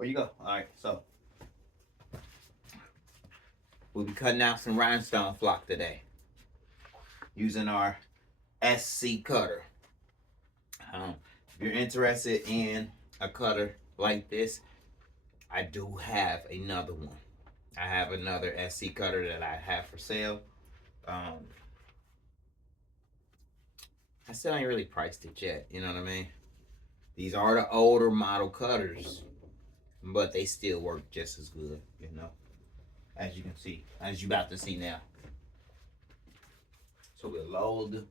Where you go? All right, so we'll be cutting out some rhinestone flock today using our SC cutter. If you're interested in a cutter like this, I do have another one. I have another SC cutter that I have for sale. I still ain't really priced it yet, you know what I mean? These are the older model cutters, but they still work just as good, you know, as you can see, as you about to see now. So we'll load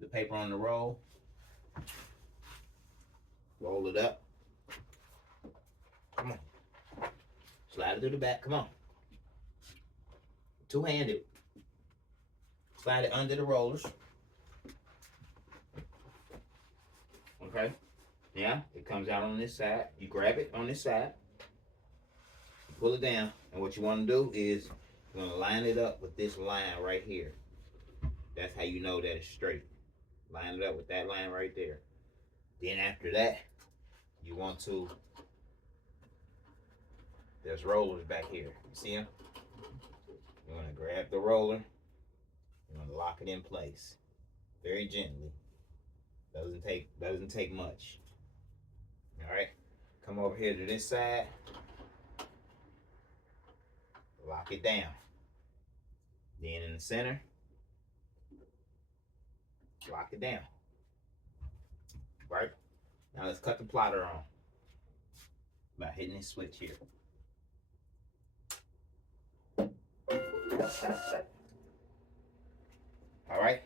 the paper on the roll, roll it up. Come on, slide it to the back. Come on, two-handed. Slide it under the rollers. Okay. Yeah, it comes out on this side. You grab it on this side, you pull it down, and what you want to do is you're going to line it up with this line right here. That's how you know that it's straight. Line it up with that line right there. Then after that, you want to, there's rollers back here. You see them? You're going to grab the roller. You're going to lock it in place very gently. Doesn't take much. All right, come over here to this side, lock it down. Then in the center, lock it down. Right, now let's cut the plotter on by hitting this switch here. All right,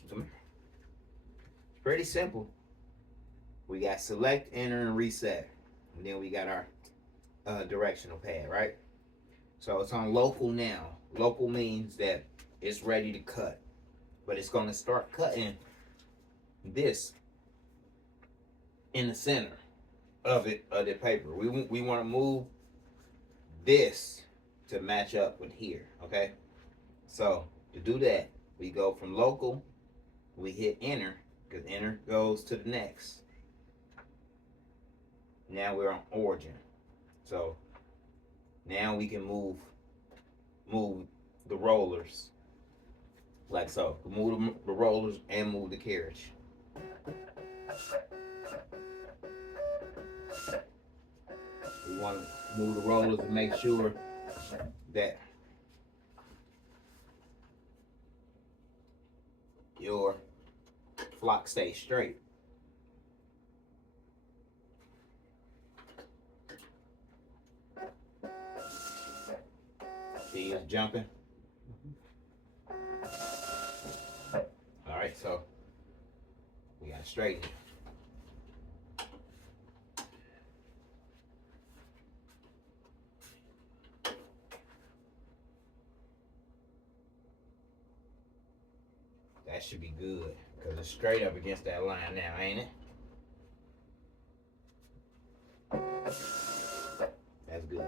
it's pretty simple. We got select, enter, and reset. And then we got our directional pad, right? So it's on local now. Local means that it's ready to cut. But it's going to start cutting this in the center of it, of the paper. We want to move this to match up with here, okay? So to do that, we go from local, we hit enter, because enter goes to the next. Now we're on origin. So now we can move the rollers like so. Move the rollers and move the carriage. We want to move the rollers to make sure that your flock stays straight. See, it's jumping. All right, so we got to straighten it. That should be good because it's straight up against that line now, ain't it? That's good.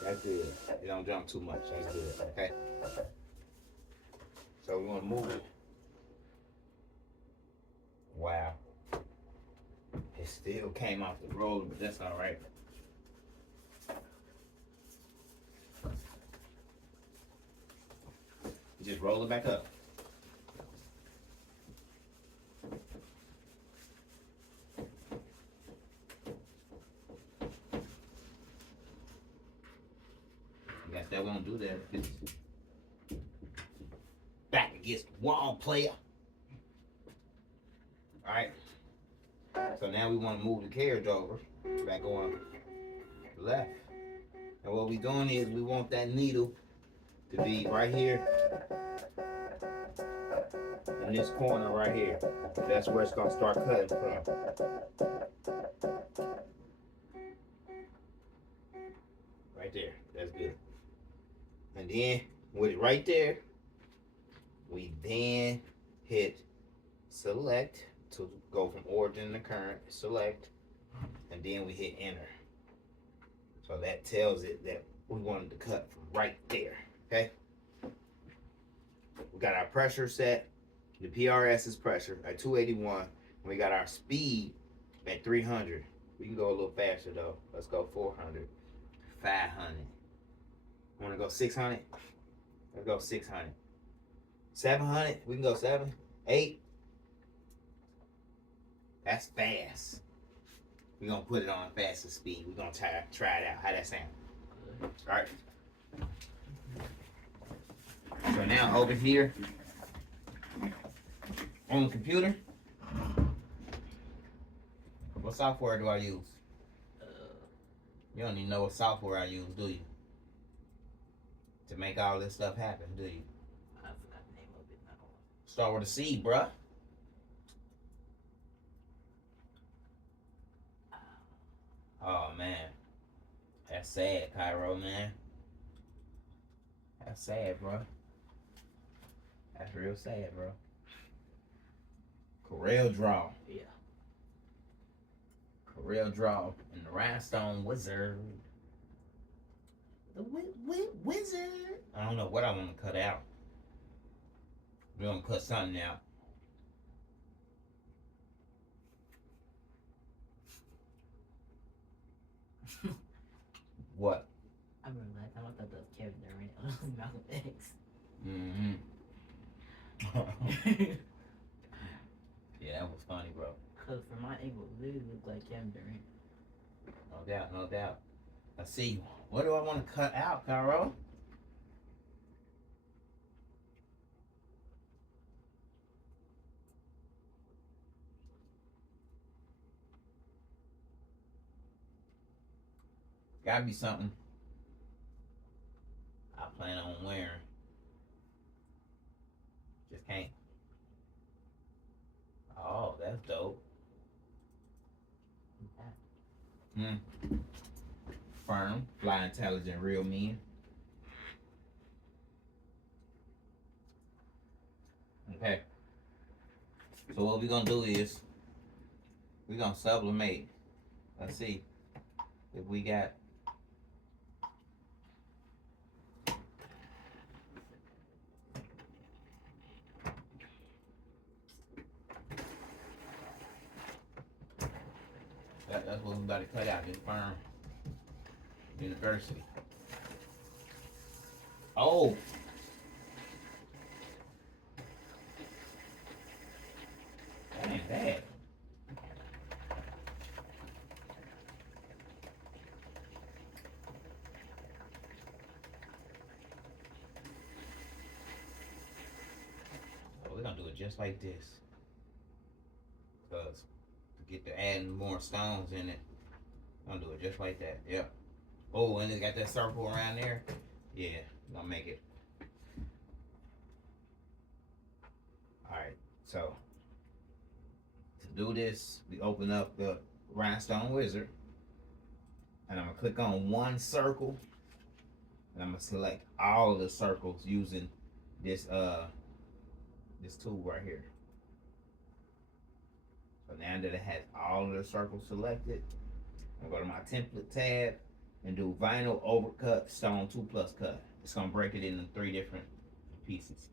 That's good. It don't jump too much. That's good. Okay. So we want to move it. Wow. It still came off the roller, but that's all right. Just roll it back up. Guess that won't do that. It's back against the wall, player. All right. So now we want to move the carriage over, back on the left. And what we're doing is we want that needle to be right here in this corner right here. That's where it's gonna start cutting from. Right there, that's good. And then with it right there, we then hit select to go from origin to current, select, and then we hit enter. So that tells it that we wanted to cut from right there, okay? We got our pressure set. The PRS is pressure at 281. We got our speed at 300. We can go a little faster though. Let's go 400, 500. Want to go 600? Let's go 600. 700? We can go 7, 8. That's fast. We're going to put it on faster speed. We're going to try it out. How that sound? All right. So now over here on the computer, what software do I use? You don't even know what software I use, do you? To make all this stuff happen, do you? I forgot the name of it now. Start with a C, bruh. Oh, man. That's sad, Cairo, man. That's sad, bro. That's real sad, bro. Corel Draw. Yeah. Corel Draw and the Rhinestone Wizard. The wizard. I don't know what I want to cut out. We're going to cut something out. What? I remember that time I thought that was Kevin Durant on Malcolm X. Yeah, that was funny, bro. Cause from my angle, it really looked like Kevin Durant. No doubt, no doubt. Let's see. What do I want to cut out, Cairo? Gotta be something I plan on wearing. Just can't. Oh, that's dope. Firm, fly intelligent, real men. Okay. So what we're gonna do is we're gonna sublimate. Let's see if we got. That's what we about to cut out, this firm. University. Oh! That ain't bad. So we're gonna do it just like this. Because to get to adding more stones in it, I'm gonna do it just like that. Yep. Oh, and it got that circle around there. Yeah, gonna make it. Alright, so to do this, we open up the Rhinestone Wizard. And I'm gonna click on one circle. And I'm gonna select all of the circles using this this tool right here. So now that it has all of the circles selected, I'm gonna go to my template tab and do vinyl overcut stone 2+ cut. It's gonna break it into 3 different pieces.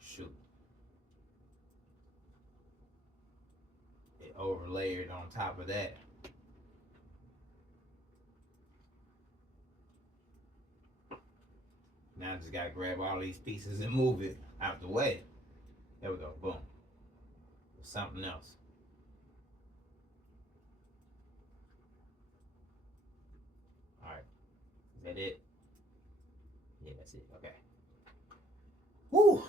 Shoot. It overlayered on top of that. Now I just gotta grab all these pieces and move it out the way. There we go, boom. Something else. Alright, is that it? Yeah, that's it, okay. Woo!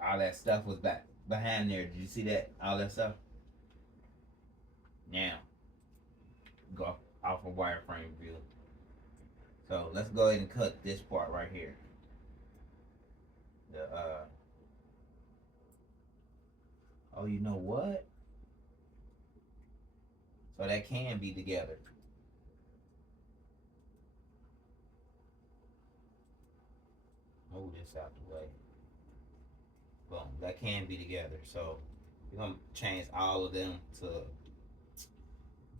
All that stuff was back behind there. Did you see that? All that stuff? Now, go off a wireframe view. So let's go ahead and cut this part right here. The oh, you know what? So that can be together. Oh move this out the way. Boom, that can be together. So we're gonna change all of them to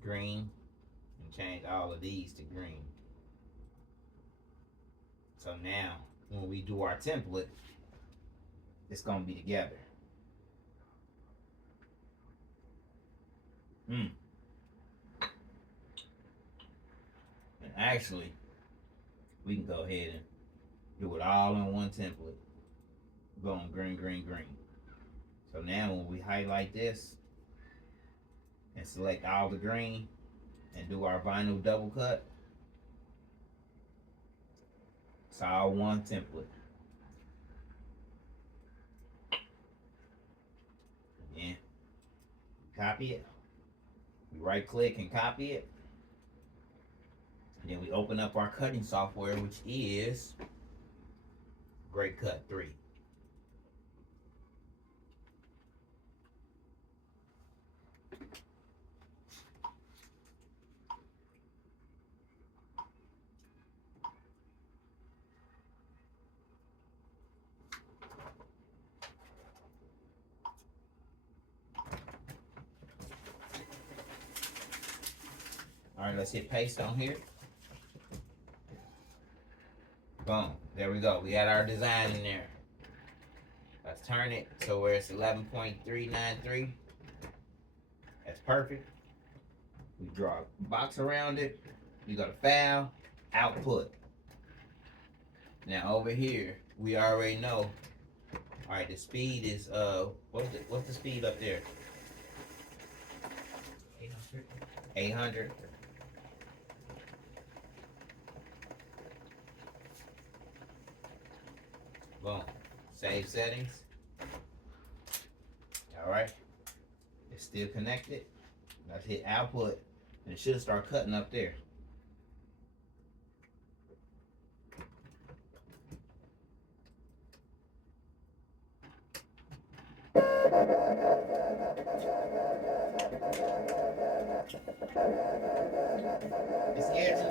green and change all of these to green. So now when we do our template, it's gonna be together. And actually, we can go ahead and do it all in one template. Boom, green, green, green. So now when we highlight this and select all the green and do our vinyl double cut, it's all one template. Again, copy it. We right click and copy it. And then we open up our cutting software, which is PRECUT 3. All right, let's hit paste on here. Boom, there we go. We got our design in there. Let's turn it so where it's 11.393. That's perfect. We draw a box around it. You go to File, Output. Now over here, we already know. All right, the speed is what's the speed up there? 800. 800. Boom. Save settings. All right. It's still connected. Let's hit output, and it should start cutting up there. It's scared you.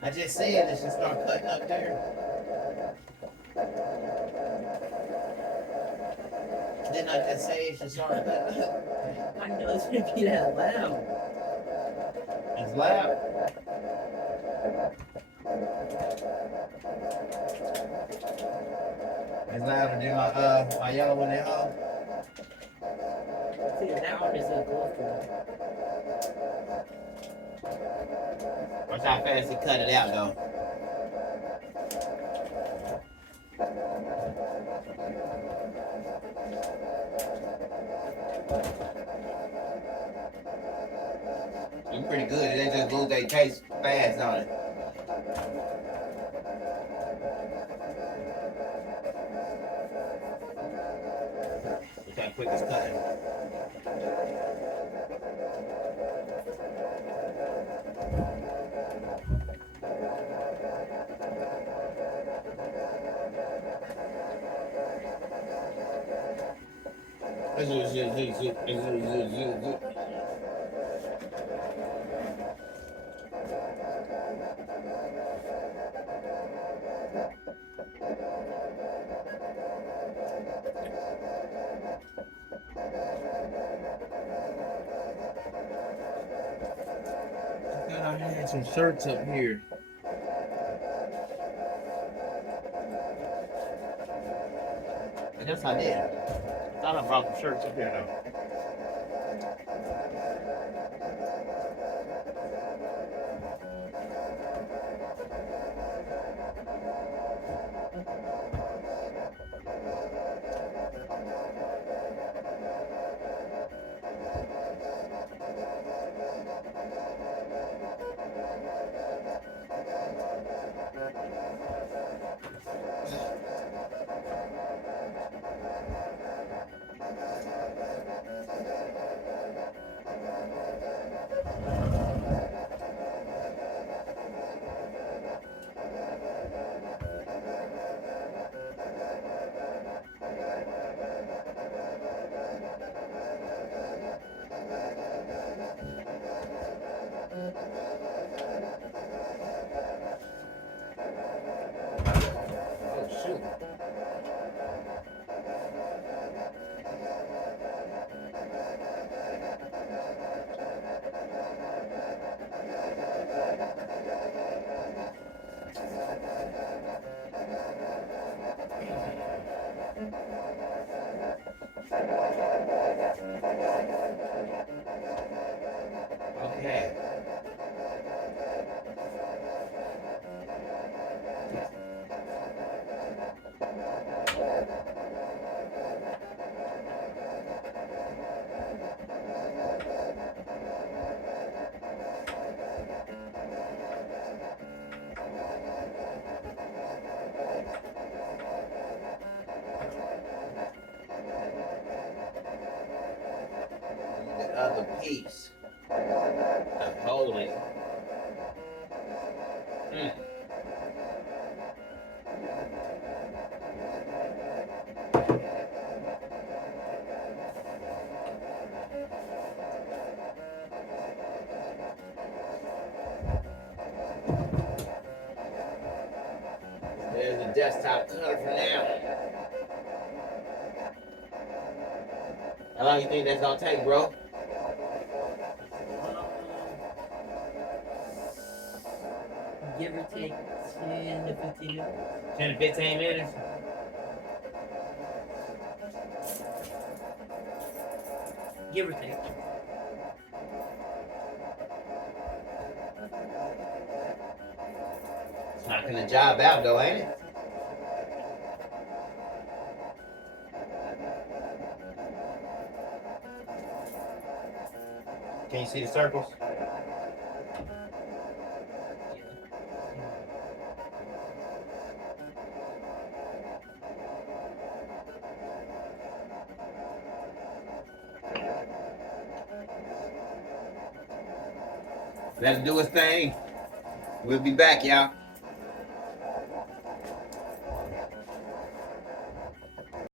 I just said it should start cutting up there. Didn't I just say it should start cutting up? I know it's gonna be that loud. It's loud. It's louder than my yellow one at home. See, that one is so close to it. Watch how fast it cut it out though. It's pretty good. They just lose their taste fast on it. Look how quick it's cutting. I had some shirts up here. I guess I did. I thought I brought some shirts up here though. another piece to hold it. There's the desktop cutter for now. How long you think that's gonna take, bro? Give or take 10 to 15 minutes. 10 to 15 minutes? Give or take. It's knocking the job out though, ain't it? Can you see the circles? Let it do its thing. We'll be back, y'all.